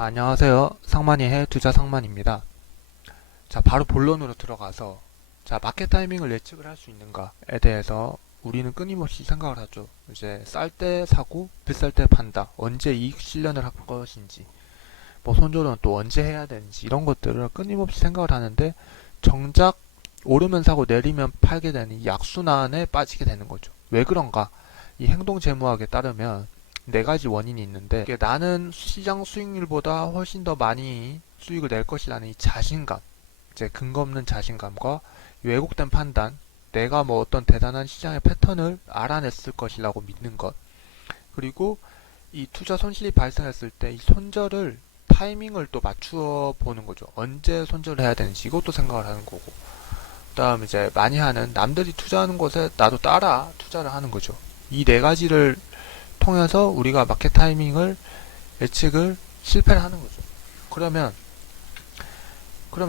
안녕하세요. 상만이의 투자 상만입니다. 자, 바로 본론으로 들어가서 마켓 타이밍을 예측을 할 수 있는가에 대해서 우리는 끊임없이 생각을 하죠. 이제 쌀 때 사고 비쌀 때 판다. 언제 이익 실현을 할 것인지, 뭐 손절은 또 언제 해야 되는지 이런 것들을 끊임없이 생각을 하는데 정작 오르면 사고 내리면 팔게 되는 이 악순환에 빠지게 되는 거죠. 왜 그런가? 이 행동 재무학에 따르면 네 가지 원인이 있는데 이게 나는 시장 수익률보다 훨씬 더 많이 수익을 낼 것이라는 이 자신감, 이제 근거 없는 자신감과 왜곡된 판단, 내가 뭐 어떤 대단한 시장의 패턴을 알아냈을 것이라고 믿는 것, 그리고 이 투자 손실이 발생했을 때 이 손절을 타이밍을 또 맞추어 보는 거죠. 언제 손절을 해야 되는지 이것도 생각을 하는 거고, 그다음 이제 많이 하는 남들이 투자하는 곳에 나도 따라 투자를 하는 거죠. 이 네 가지를 통해서 우리가 마켓 타이밍을 예측을 실패를 하는 거죠. 그러면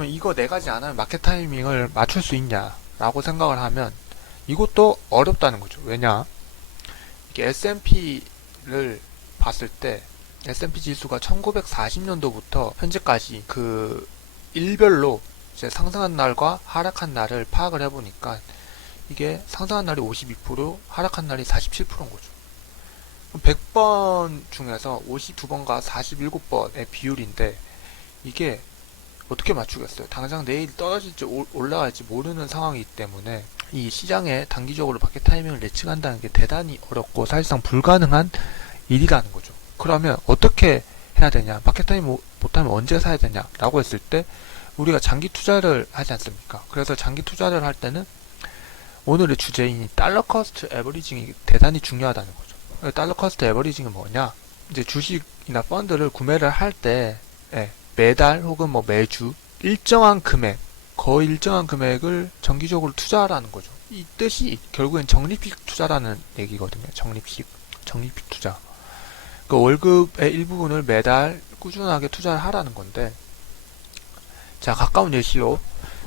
이거 네 가지 안 하면 마켓 타이밍을 맞출 수 있냐라고 생각을 하면 이것도 어렵다는 거죠. 왜냐? 이게 S&P를 봤을 때 S&P 지수가 1940년도부터 현재까지 그 일별로 이제 상승한 날과 하락한 날을 파악을 해보니까 이게 상승한 날이 52%, 하락한 날이 47%인 거죠. 100번 중에서 52번과 47번의 비율인데 이게 어떻게 맞추겠어요? 당장 내일 떨어질지 올라갈지 모르는 상황이기 때문에 이 시장에 단기적으로 마켓 타이밍을 예측한다는 게 대단히 어렵고 사실상 불가능한 일이라는 거죠. 그러면 어떻게 해야 되냐? 마켓 타이밍 못하면 언제 사야 되냐? 라고 했을 때 우리가 장기 투자를 하지 않습니까? 그래서 장기 투자를 할 때는 오늘의 주제인 달러 커스트 에버리징이 대단히 중요하다는 거죠. 달러 커스트 에버리징은 뭐냐? 이제 주식이나 펀드를 구매를 할 때 매달 혹은 뭐 매주 일정한 금액, 거의 일정한 금액을 정기적으로 투자하라는 거죠. 이 뜻이 결국엔 적립식 투자라는 얘기거든요. 적립식 투자. 그 월급의 일부분을 매달 꾸준하게 투자를 하라는 건데, 자, 가까운 예시로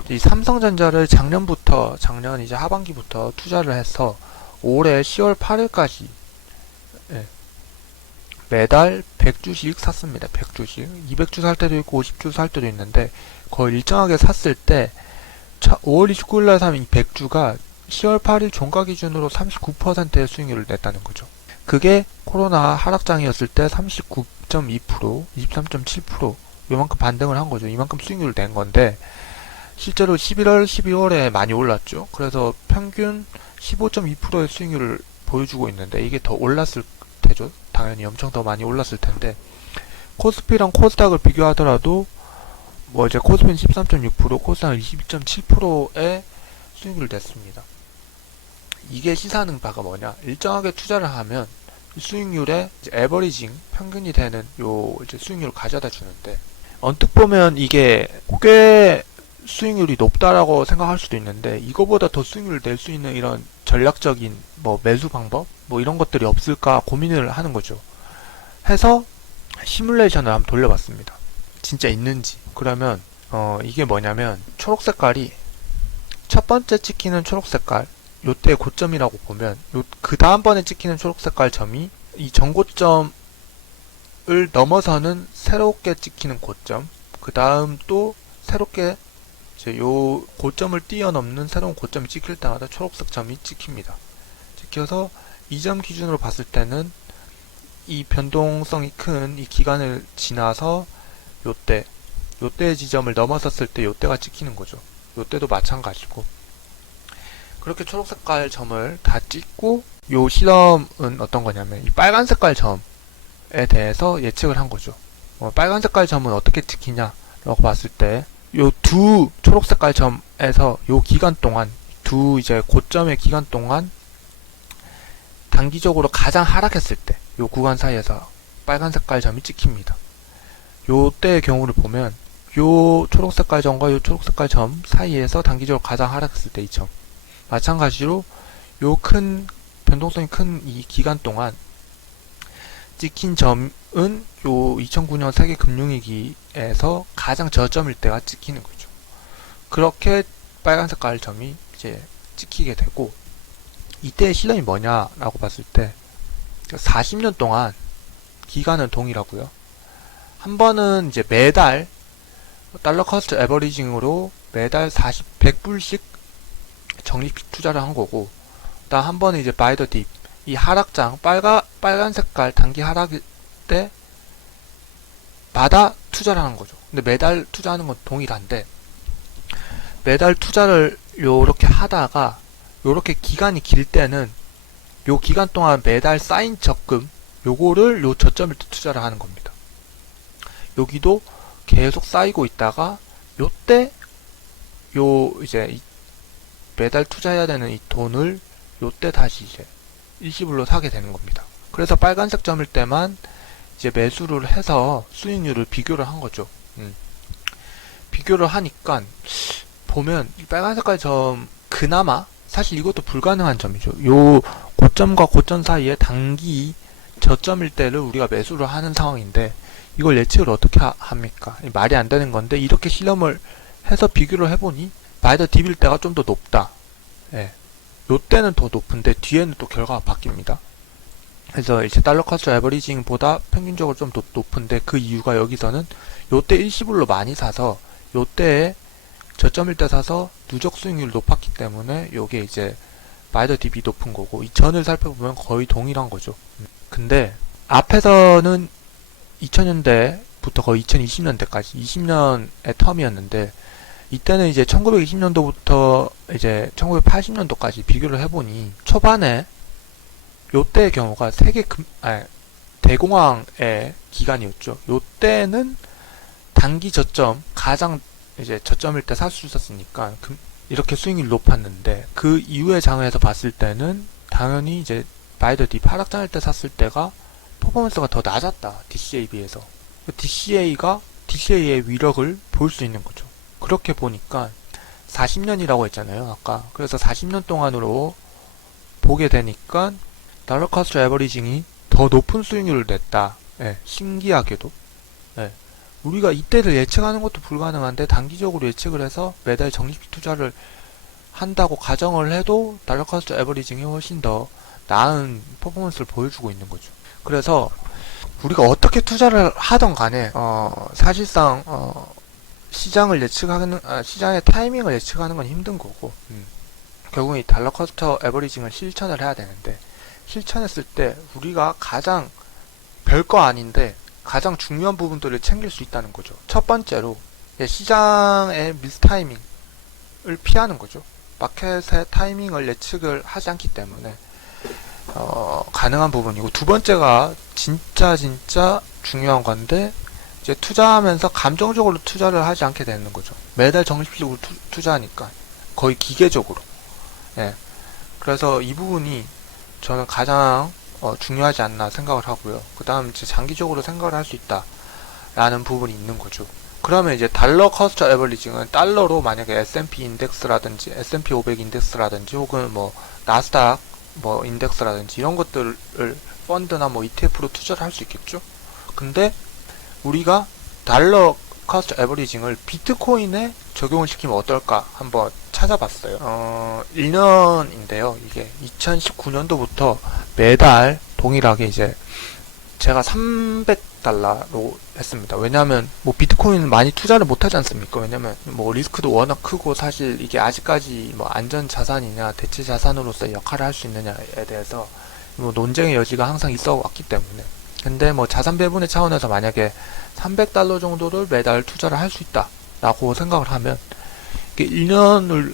이 삼성전자를 작년 이제 하반기부터 투자를 해서 올해 10월 8일까지 매달 100주씩 샀습니다. 100주씩. 200주 살 때도 있고 50주 살 때도 있는데 거의 일정하게 샀을 때 5월 29일 날 사면 이 100주가 10월 8일 종가 기준으로 39%의 수익률을 냈다는 거죠. 그게 코로나 하락장이었을 때 39.2%, 23.7% 요만큼 반등을 한 거죠. 이만큼 수익률을 낸 건데 실제로 11월, 12월에 많이 올랐죠. 그래서 평균 15.2%의 수익률을 보여주고 있는데 이게 더 올랐을 테죠. 당연히 엄청 더 많이 올랐을 텐데 코스피랑 코스닥을 비교하더라도 뭐 이제 코스피는 13.6%, 코스닥은 22.7%의 수익률을 냈습니다. 이게 시사하는 바가 뭐냐? 일정하게 투자를 하면 수익률의 에버리징 평균이 되는 요 이제 수익률을 가져다 주는데 언뜻 보면 이게 꽤 수익률이 높다라고 생각할 수도 있는데 이거보다 더 수익률을 낼 수 있는 이런 전략적인 뭐 매수 방법 뭐 이런 것들이 없을까 고민을 하는 거죠. 해서 시뮬레이션을 한번 돌려봤습니다. 진짜 있는지. 그러면 이게 뭐냐면 초록 색깔이 첫 번째 찍히는 초록 색깔 요때 고점이라고 보면 요 그 다음번에 찍히는 초록 색깔 점이 이 전고점을 넘어서는 새롭게 찍히는 고점, 그 다음 또 새롭게 이제 요 고점을 뛰어넘는 새로운 고점이 찍힐 때마다 초록색 점이 찍힙니다. 찍혀서 이 점 기준으로 봤을 때는 이 변동성이 큰 이 기간을 지나서 요때의 지점을 넘어섰을 때 요때가 찍히는 거죠. 요때도 마찬가지고 그렇게 초록 색깔 점을 다 찍고 요 실험은 어떤 거냐면 이 빨간 색깔 점에 대해서 예측을 한 거죠. 빨간 색깔 점은 어떻게 찍히냐라고 봤을 때 요 두 초록 색깔 점에서 요 기간 동안 두 이제 고점의 기간 동안 단기적으로 가장 하락했을 때 요 구간 사이에서 빨간 색깔 점이 찍힙니다. 요 때의 경우를 보면 요 초록 색깔 점과 요 초록 색깔 점 사이에서 단기적으로 가장 하락했을 때 이 점. 마찬가지로 요 큰 변동성이 큰 이 기간 동안 찍힌 점은 요 2009년 세계 금융위기에서 가장 저점일 때가 찍히는 거죠. 그렇게 빨간 색깔 점이 이제 찍히게 되고 이때의 실험이 뭐냐라고 봤을 때 40년 동안 기간은 동일하고요. 한 번은 이제 매달 달러 커스트 에버리징으로 매달 100불씩 적립식 투자를 한 거고, 그다음 한 번은 이제 바이 더 딥, 이 하락장 빨간 색깔 단기 하락일 때마다 투자를 하는 거죠. 근데 매달 투자하는 건 동일한데, 매달 투자를 요렇게 하다가 요렇게 기간이 길 때는 요 기간 동안 매달 쌓인 적금 요거를 요 저점일 때 투자를 하는 겁니다. 여기도 계속 쌓이고 있다가 요때 요 이제 매달 투자해야 되는 이 돈을 요때 다시 이제 일시불로 사게 되는 겁니다. 그래서 빨간색 점일 때만 이제 매수를 해서 수익률을 비교를 한 거죠. 비교를 하니까 보면 이 빨간 색깔 점 그나마 사실 이것도 불가능한 점이죠. 요 고점과 고점 사이에 단기 저점일 때를 우리가 매수를 하는 상황인데 이걸 예측을 어떻게 합니까? 말이 안 되는 건데, 이렇게 실험을 해서 비교를 해보니 바이 더 딥일 때가 좀 더 높다. 예. 요 때는 더 높은데 뒤에는 또 결과가 바뀝니다. 그래서 이제 달러 커스트 에버리징보다 평균적으로 좀 더 높은데, 그 이유가 여기서는 요때 일시불로 많이 사서 요때에 저점일 때 사서 누적 수익률이 높았기 때문에 요게 이제 바이 더 딥이 높은 거고, 이 전을 살펴보면 거의 동일한 거죠. 근데 앞에서는 2000년대부터 거의 2020년대까지 20년의 텀이었는데, 이때는 이제 1920년도부터 이제 1980년도까지 비교를 해보니 초반에 요때의 경우가 대공황의 기간이었죠. 요때는 단기 저점, 가장 이제 저점일 때 살 수 있었으니까 이렇게 수익률이 높았는데, 그 이후의 장에서 봤을 때는 당연히 이제 바이 더 딥 하락장일 때 샀을 때가 퍼포먼스가 더 낮았다. DCA에 비해서. DCA의 위력을 볼 수 있는 거죠. 그렇게 보니까 40년이라고 했잖아요, 아까. 그래서 40년 동안으로 보게 되니까 달러 커스트 에버리징이 더 높은 수익률을 냈다. 예, 신기하게도. 예, 우리가 이때를 예측하는 것도 불가능한데 단기적으로 예측을 해서 매달 적립식 투자를 한다고 가정을 해도 달러 커스트 에버리징이 훨씬 더 나은 퍼포먼스를 보여주고 있는 거죠. 그래서 우리가 어떻게 투자를 하던 간에 사실상 시장을 예측하는 시장의 타이밍을 예측하는 건 힘든 거고, 결국 이 달러 커스트 에버리징을 실천을 해야 되는데, 실천했을 때 우리가 가장 별거 아닌데 가장 중요한 부분들을 챙길 수 있다는 거죠. 첫 번째로 시장의 미스 타이밍을 피하는 거죠. 마켓의 타이밍을 예측을 하지 않기 때문에 가능한 부분이고, 두 번째가 진짜 중요한 건데, 이제 투자하면서 감정적으로 투자를 하지 않게 되는 거죠. 매달 적립식으로 투자하니까 거의 기계적으로. 예. 그래서 이 부분이 저는 가장 중요하지 않나 생각을 하고요. 그 다음 이제 장기적으로 생각을 할 수 있다 라는 부분이 있는 거죠. 그러면 이제 달러 커스트 에버리징은 달러로 만약에 S&P 인덱스라든지 S&P 500 인덱스라든지 혹은 뭐 나스닥 뭐 인덱스라든지 이런 것들을 펀드나 뭐 ETF로 투자를 할 수 있겠죠. 근데 우리가 달러 커스트 에버리징을 비트코인에 적용을 시키면 어떨까 한번 찾아봤어요. 1년인데요. 이게 2019년도부터 매달 동일하게 이제 제가 300달러로 했습니다. 왜냐면 뭐 비트코인은 많이 투자를 못하지 않습니까? 왜냐면 뭐 리스크도 워낙 크고, 사실 이게 아직까지 뭐 안전 자산이냐 대체 자산으로서 역할을 할 수 있느냐에 대해서 뭐 논쟁의 여지가 항상 있어 왔기 때문에. 근데 뭐 자산 배분의 차원에서 만약에 300달러 정도를 매달 투자를 할 수 있다 라고 생각을 하면, 이게 1년을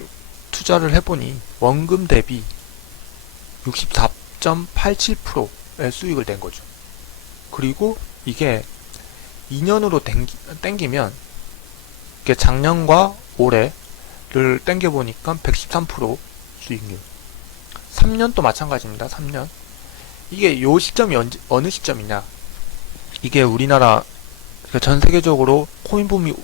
투자를 해보니 원금 대비 64.87%의 수익을 낸 거죠. 그리고 이게 2년으로 땡기면 이게 작년과 올해를 땡겨보니까 113% 수익률. 3년도 마찬가지입니다. 3년. 이게 요 시점이 어느 시점이냐, 이게 우리나라 전 세계적으로 코인 붐이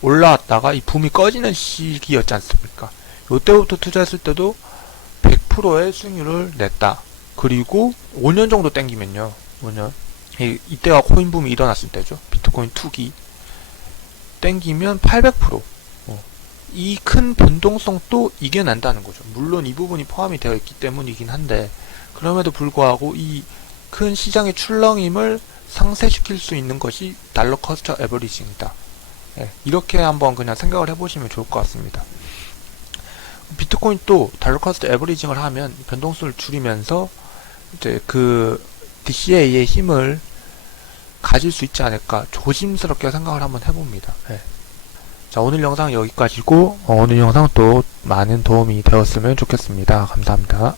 올라왔다가 이 붐이 꺼지는 시기였지 않습니까? 요때부터 투자했을 때도 100%의 수익률을 냈다. 그리고 5년 정도 땡기면요, 5년, 이때가 코인 붐이 일어났을 때죠. 비트코인 투기 땡기면 800%. 이 큰 변동성도 이겨낸다는 거죠. 물론 이 부분이 포함이 되어 있기 때문이긴 한데, 그럼에도 불구하고 이 큰 시장의 출렁임을 상쇄시킬 수 있는 것이 달러 커스트 에버리징이다. 예, 이렇게 한번 그냥 생각을 해보시면 좋을 것 같습니다. 비트코인 또 달러 커스트 에버리징을 하면 변동수를 줄이면서 이제 그 DCA의 힘을 가질 수 있지 않을까 조심스럽게 생각을 한번 해봅니다. 예. 자, 오늘 영상 여기까지고 오늘 영상 또 많은 도움이 되었으면 좋겠습니다. 감사합니다.